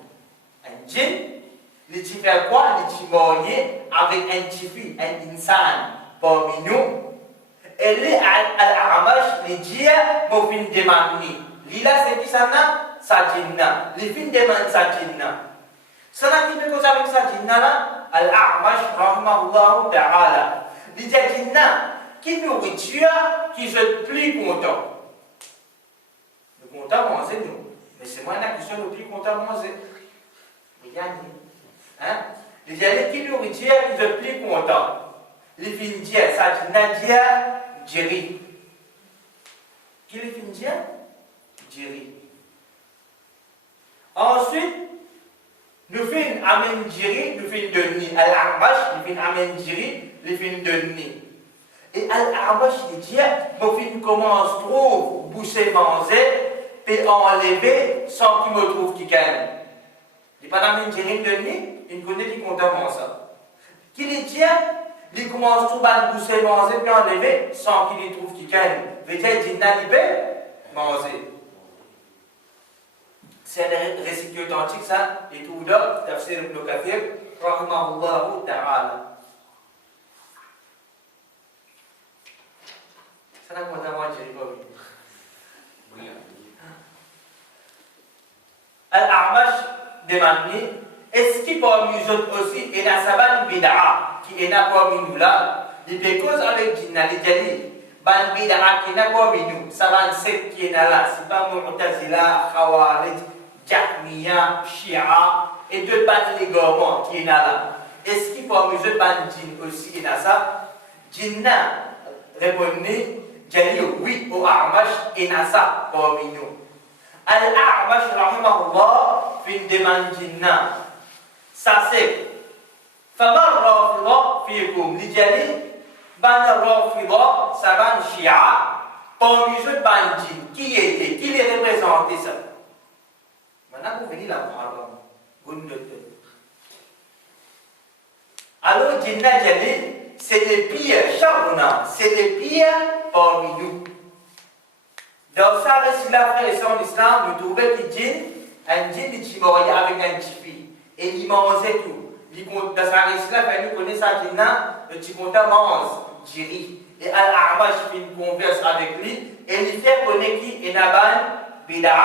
Un djinn, il fait quoi? Il marié avec un tipi, un insan parmi nous. Et là, Al-A'mash, il dit, mon fin de mani. Lila, c'est qui ça? Sa djinna. Il fin de mani sa djinna. Ça n'a qui fait quoi avec sa djinna là? Al-A'mash, rahimahullah ta'ala. Il dit, djinna, qui nourriture, qui se plus content. Nous comptons manger, nous. Mais c'est moi qui suis le plus content de manger. Regardez. Hein? Il y a qui nourriture qui se plus content. Les filles disent, ça dit Nadia, Jerry. Qui les filles disent? Jerry. Ensuite, nous faisons Amen Jerry, nous faisons de nid. Al-A'mash, nous faisons Amen Jerry, nous faisons de nid. Et Al-A'mash, il dit, mon film commence trop, boucher, manger, et enlever sans qu'il me trouve qui gagne. Il n'y a pas d'Amen Jerry de nid, il connaît qui compte avant ça. Qui les dit, il commence tout à boucher, manger, puis enlever sans qu'il trouve qui gagne. Veut dire, il dit, n'a libère, manger. C'est un récit authentique, ça, et tout là, tafsir Ibn Kathir, rahimahullah ta'ala. Ça n'a pas d'avoir Jerry Bobby. Al-A'mash demande, est-ce qu'il parmi nous autres aussi, il y a saban bid'a qui est là parmi nous là, il peut cause avec Jinna, les Jali, ban bid'a qui est là parmi nous, saban set qui est là, c'est pas Mu'tazila, Khawarij, Jahmiya, Shia, et d'autres ban les gourmands qui est là. Est-ce qu'il parmi nous autres ban Jinn aussi, il y a ça? Jinna répondait, Jali, oui, au A'mash, il y a ça parmi nous. Al-A'mash rahimahullah fin demande jinna. Ça c'est Famar Rafida fikum. L'idéal, ban Rafida, ça ban Shia. Parmi eux, ban djinn. Qui était? Qui les représentait ça? Maintenant, vous venez la voir. Alors, Jinna Jalil, c'est les pires, Charuna, c'est les pires parmi nous. Dans ça, si la frère et son islam, nous trouvons que djinn, un djinn qui mourait avec un tipi, et il mangeait tout. Dans sa islam, nous connaissons ça, Jinna, le petit content mange, jiri. Et Al-A'mash fait une converse avec lui, et il fait connaître qui est Naban, Bida,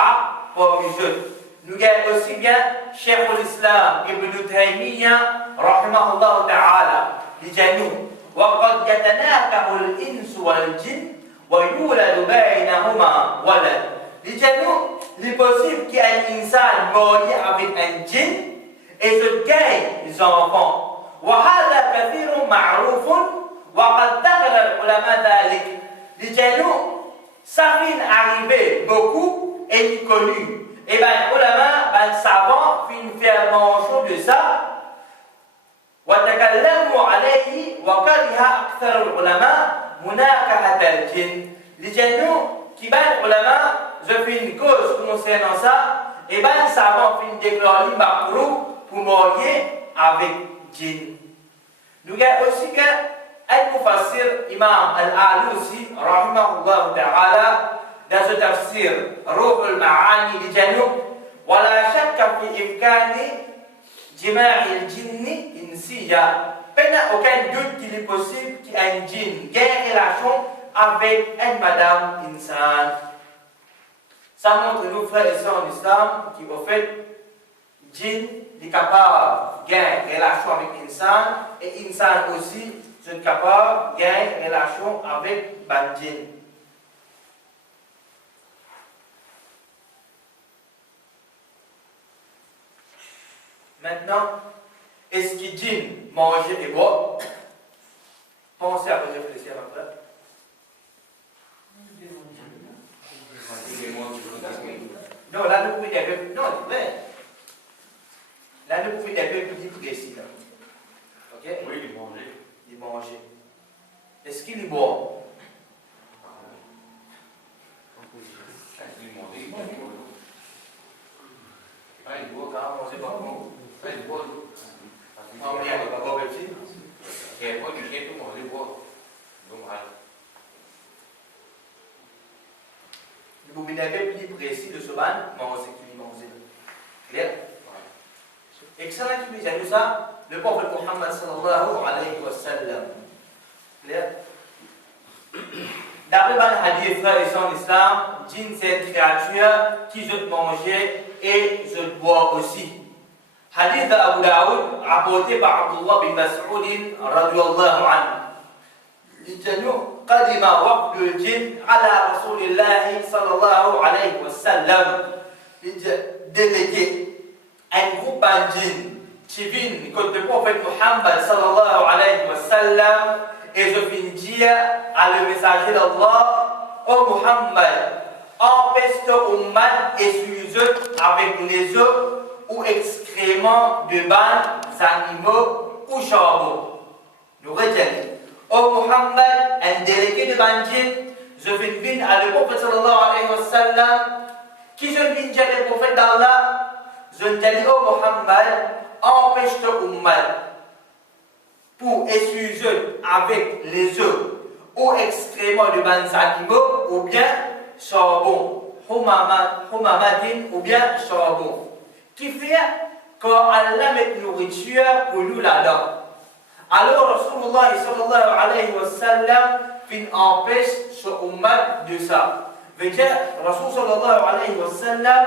parmi eux. Nous avons aussi bien Cheikh l'Islam Ibn Taymiyyah rahimahullah ta'ala لجنوب وقد يتناكح الإنس والجن ويولد بينهما ولد لجنوب l'impossible qu'un insan marie avec un djinn et se gagne les enfants وهذا كثير معروف وقد ذكر العلماء ذلك لجنوب ça fait arriver beaucoup et il connu. Et bien, les ulama, les savants, finissent faire mention de ça. وتكلموا عليه وكره أكثر العلماء مناكحة الجن. Les gens qui ben ulama, je fais une cause concernant ça. Et bien, les savants finissent déclarer makrou pour marier avec djinn. Nous avons aussi qu'un mufassir, Imam Al-Alusi, rahimahullah ta'ala, dans ce tafsir Ruh al-Ma'ani لجنوب ولا شك في إمكان جماع الجن إنسيا. Il n'y a aucun doute qu'il est possible qu'un djinn ait relation avec une madame insan. Ça montre nos frères et sœurs en islam qui au fait djinn est capable de gagner relation avec insan et insan aussi est capable de gagner relation avec ban djinn. Maintenant, est-ce qu'il dit manger et boire? Pensez à vous réfléchir à votre place. Non, là, nous pouvons dire non, c'est vrai. Là, nous pouvons dire plus précis. Ok? Oui, il mangeait. Il mangeait. Est-ce qu'il y boit? Il mangeait. Il boit quand on sait pas comment. Il boit. Non, mais il n'y a pas de problème. Il n'y a pas de chien pour manger bois. Donc, vous pouvez dire plus précis de ce ban, manger qu'il mange. Clair? Excellent qui nous a dit ça, le prophète Muhammad sallallahu alayhi wa sallam. Clair? D'après le hadith, frère et sœurs d'islam, djinn c'est une créature qui veut manger et veut boire aussi. Hadith d'Abu Daoud, rapporté par Abdullah bin Mas'ud, radiyallahu anhu. قدم وفد الجن على رسول الله صلى الله عليه وسلم. Délégué un groupe de djinn qui vient contre le prophète Muhammad sallallahu alayhi wa sallam et je viens dire à le messager d'Allah: ô Muhammad, empêche ton ummat et suis-eux avec les œufs ou excréments de bancs, animaux ou charbon. Nous retenons. Ô Muhammad, un délégué de Banjin, je viens à le prophète sallallahu alayhi wa sallam, qui je viens dire le prophète d'Allah, je dis ô Muhammad, empêche ton ummat pour essuyer avec les œufs ou excréments de bancs animaux ou bien charbon, humamatin ou bien charbon. Qui fait quand Allah met nourriture pour nous là-dedans. Alors Rasulullah sallallahu alayhi wa sallam fin empêche ce ummat de ça. Veut dire, Rasul sallallahu alayhi wa sallam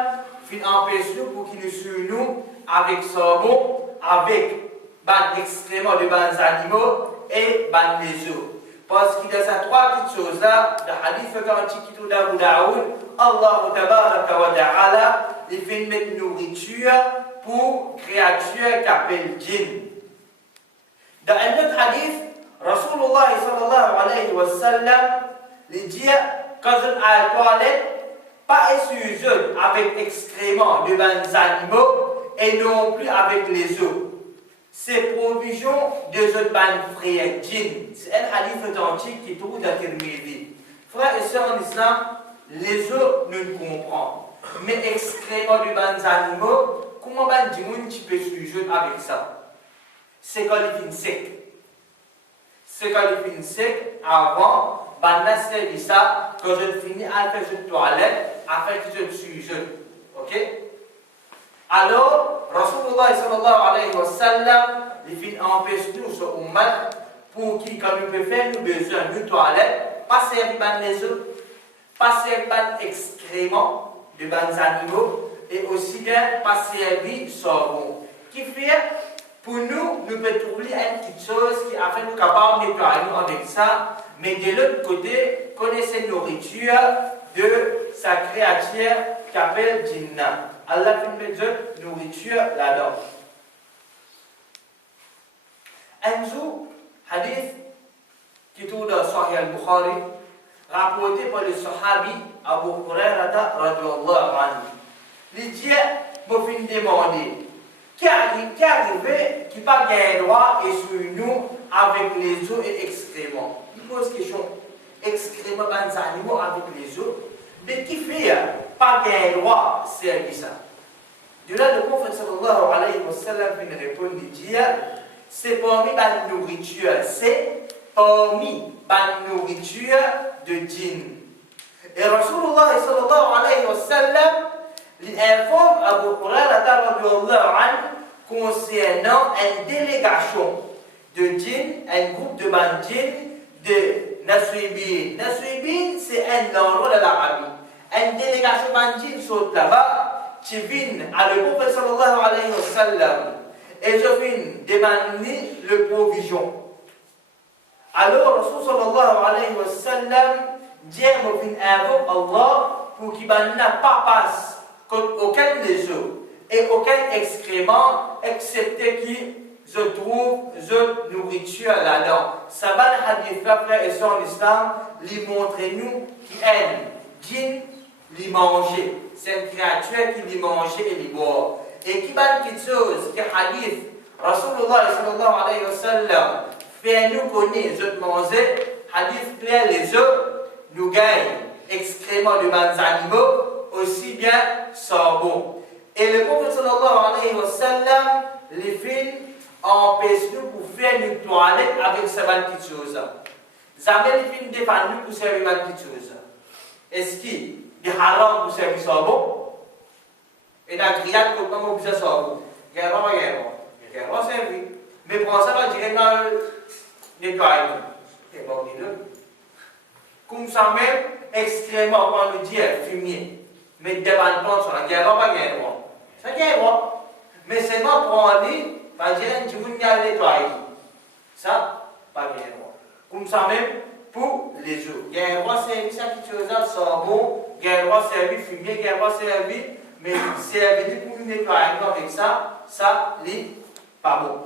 fin empêche nous pour qu'il nous suive nous avec charbon, avec ban excréments de bans animaux et ban les œufs. Parce qu'il y a ces trois petites choses-là, le hadith quand il d'Abu Daoud, Allah tabaraka wa ta'ala, il fait mettre nourriture pour créatures qui appellent djinn. Dans un autre hadith, Rasulullah sallallahu alayhi wa sallam, il dit, quand on a la toilette, pas essuie avec excréments de bons animaux et non plus avec les os. C'est provision de ce ban frère djinn. C'est un hadith authentique qui trouve dans Tirmidhi. Frères et sœurs en islam, les os nous comprennent. Mais excréments de bons animaux, comment ban djinn tu peux essuie avec ça? C'est quand il finit sec. C'est quand il finit sec, avant, ban a servi ça, quand je finis à faire une toilette, afin que je suis jeune. Ok? Alors, Rasulullah sallallahu alayhi wa sallam, il empêche nous ce ummat pour qui, comme il peut faire, nous besoin d'une toilette, pas servir les eaux, pas servir excréments de bons animaux, et aussi bien pas servir savon. Qui fait, pour nous, nous pouvons trouver une petite chose qui a fait nous capables de nettoyer nous avec ça, mais de l'autre côté, connaissez la nourriture de sa créature qui appelle Jinnah. Allah fait mettre de nourriture là-dedans. Un jour, hadith qui trouve dans Sahih al-Bukhari, rapporté par le Sahabi Abu Hurairah radhiyallahu anhu. Il dit, me fin demander, qui arrive, qui pas gagné droit et sur nous avec les os et excréments. Il pose question, excréments, bons animaux avec les os, mais qui fait pas gagné droit, c'est ça. De là, le prophète sallallahu alayhi wa sallam répond de dire, c'est parmi la nourriture, c'est parmi la nourriture de djinn. Et Rasulullah sallallahu alayhi wa sallam informe Abu Hurairah radhiyallahu anhu concernant une délégation de djinn, un groupe de djinn de Naswibin. Naswibin, c'est un endroit de l'Arabie. Une délégation de djinn saute là-bas, qui vient à le prophète sallallahu alayhi wa sallam et je viens demander le provision. Alors, Rasul sallallahu alayhi wa sallam dit à Allah pour qu'il n'a pas passe aucun des eaux et aucun excrément excepté qui se trouve de nourriture là-dedans. Ça va le hadith frère et sœurs en islam, lui montrer nous qui aime djinn lui manger. C'est une créature qui lui mange et lui boit. Et qui va une petite chose, que hadith, Rasulullah sallallahu alayhi wa sallam fait nous connaître, je manger, hadith clair les œufs, nous gagnent excréments de bons animaux, aussi bien savon. Et le prophète sallallahu alayhi wa sallam, les filles, empêchent nous pour faire une toilette avec ces petites choses. Jamais les filles défendent nous pour servir une petite chose. Est-ce qu'il y a des haram pour servir savon? Et dans la grillade, comment on peut savon? Il y a un servi. Mais pour ça, on dirait que nettoyer. C'est bon, comme ça même, extrêmement, on nous dit fumier. Mais devant le plan, sur la guerre, on va gagner droit. Ça gagne droit. Mais c'est moi pour en dire, on dirait que tu veux nettoyer. Ça, pas gagner droit. Comme ça même, pour les jours. Il y a un droit servi, ça qui chose là, savon, il y a un droit servi, fumier, il y a un droit servi, mais servi pour nous nettoyer avec ça, ça n'est pas bon.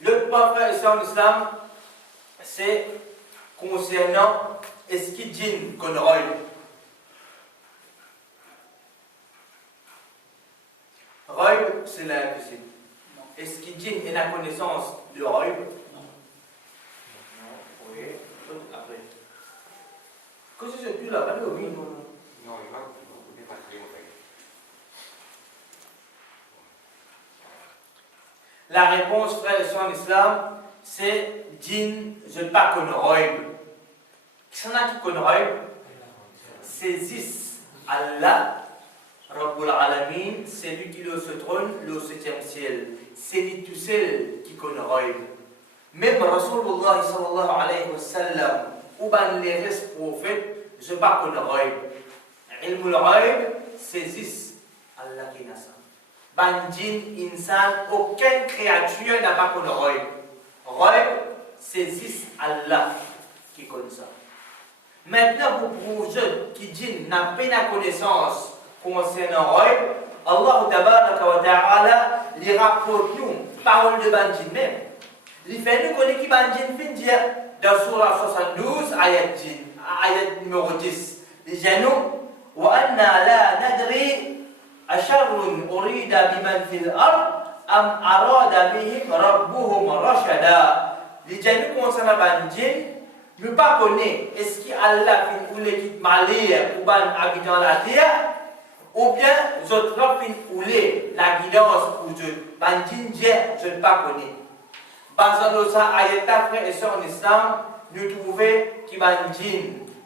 Le prophète en islam, c'est concernant est-ce qu'il djinn qu'on roule. Roule, c'est l'impossible. Est-ce qu'il djinn ait la connaissance de roule? Non. Non, oui. Après. Qu'est-ce que c'est plus là? Pas de oui. Non, il va pas très bien. La réponse, frère et sœurs en islam, c'est djinn, je ne pas qu'on roule. Qui s'en a qui qu'on roule? Saisissent Allah, Rabbul Alamin, c'est lui qui est au trône, le 7e ciel. C'est lui tout seul qui qu'on roule. Même Rasulullah sallallahu alayhi wa sallam, ou ben les restes prophètes, je ne pas qu'on roule. Ilmul roule, saisissent Allah qui n'a ça. Ban djinn, insan, aucune créature n'a pas connu Roy. Roy saisissent Allah qui connaît ça. Maintenant, pour prouver que djinn n'a pas la connaissance concernant Roy, Allah tabaraka wa ta'ala lui rapporte nous, parole de ban djinn même. Il fait nous connaître qui va djinn fin dire dans surah 72 ayat numéro 10. Les gens wa anna la nadri asharrun urida biman fil ard am arada bihim rabbuhum rashada. Les gens concernant ban djinn nous pas connaît est-ce qu'Allah fin voulait qu'il malire ou ban habitant la terre ou bien autres fin voulait la guidance pour Dieu. Ban djinn je ne pas connais. Basant sur ça, ayat frères et sœurs en islam, nous trouvons qu'il va dire,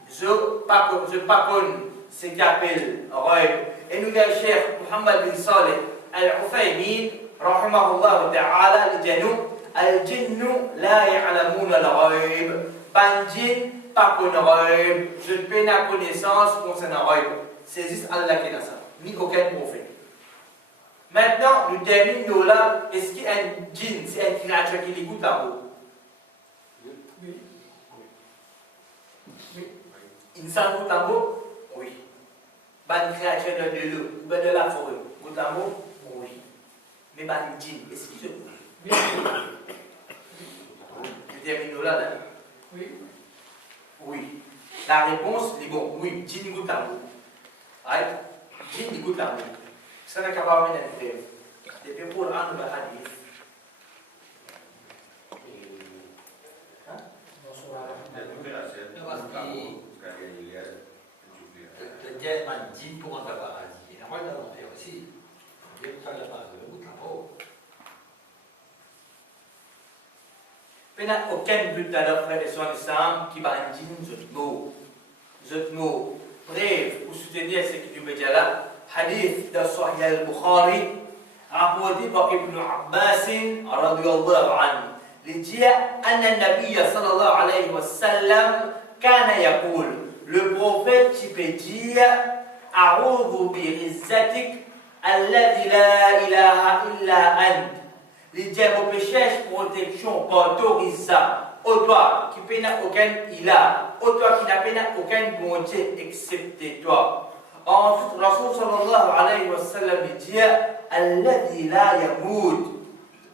je ne pas connais ce qu'il appelle Raib. Et nous avons le Cheikh Mohammed bin Saleh al-Uthaymin, rahimahullah ta'ala, il dit nous, al-jinnu la ya'lamoun al-Raib. Ban djinn, pas connaît Raib. Je ne peux pas connaissance concernant Raib. C'est juste Allah qui a ça, ni aucun prophète. Maintenant, nous terminons là. Est-ce qu'il y a un djinn, c'est une créature qui écoute là-haut? Oui. Oui. Il s'en là-haut? Oui. Une créature de l'eau, de la forêt, écoute là-haut? Oui. Mais un djinn, est-ce qu'il se bouge? Oui. Nous terminons là. Oui. Oui. La réponse est bon. Oui, djinn écoute là-haut. Djinn écoute là-haut. Ça n'est qu'à voir une affaire. Depuis le Coran ou le Hadith. Dia manjin pour en avoir dit. La route d'en faire aussi. Il y a pas de route là-haut. Il n'y a aucun but d'aller frère et soeur islam qui va en dire ce mot. Bref, pour soutenir ce qui nous veut dire là. حديث ده صحيح البخاري rapporté par Ibn Abbas رضي الله عنه لجاء أن النبي صلى الله عليه وسلم كان يقول le prophète tu peux dire أعوذ بعزتك الذي لا إله إلا أنت il dit mon péché protection par t'autorisa au toi qui n'a aucun ilah au toi qui n'a aucun bonté excepté toi. Ensuite, Rasul sallallahu alayhi wa sallam dit Alladhi la yamoud.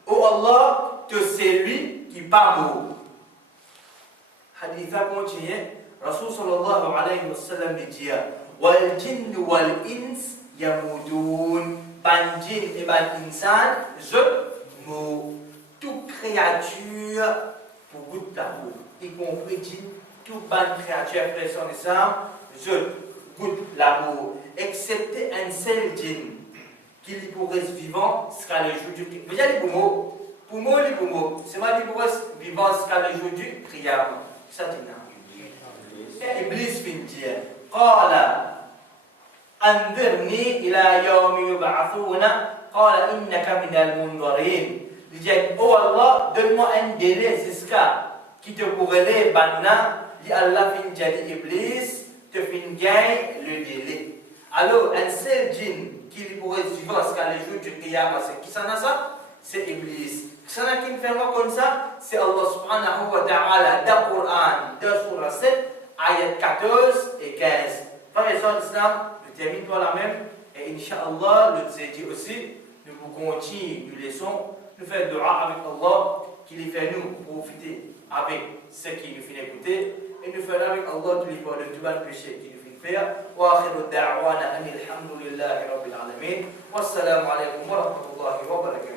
Oh Allah, que c'est lui qui pas mort. Hadith a continué. Rasul sallallahu alayhi wa sallam dit Wal jinn wal ins yamoudun. Ban jinn et ban insan, je mort. Toute créature pour goûter d'amour, y compris jinn, toute ban créature après son islam, je goûte l'amour, excepté un seul djinn qui lui pourrait vivant jusqu'à le jour du prière. Mais il y a les mots, pour moi, les mots, c'est moi qui pourrais vivant jusqu'à le jour du prière. Ça dit non. Iblis vient dire, قال أنذرني إلى يوم يبعثون قال إنك من المنظرين. Il dit, oh Allah, donne-moi un délai jusqu'à qui te pourrait les banna. Il dit, Allah vient dire Iblis. Te fin gagne le délai. Alors, un seul djinn qui pourrait vivre jusqu'à le jour du qiyamah, c'est qui ça? C'est Iblis. Qui ça qui fait comme ça? C'est Allah subhanahu wa ta'ala dans le Coran, dans surah 7, ayat 14 et 15. Frères et sœurs d'Islam, nous terminons par la même. Et Inch'Allah, le jeudi aussi, nous continuons, nous laissons, nous faire dua avec Allah, qui les fait nous profiter avec ce qui nous fait écouter. Et nous faisons avec Allah tous les pardons de tout le péché qui nous fait faire. Wa akhiru da'wana anil hamdulillahi rabbil alamin. Wassalamu alaikum wa rahmatullahi wa barakatuh.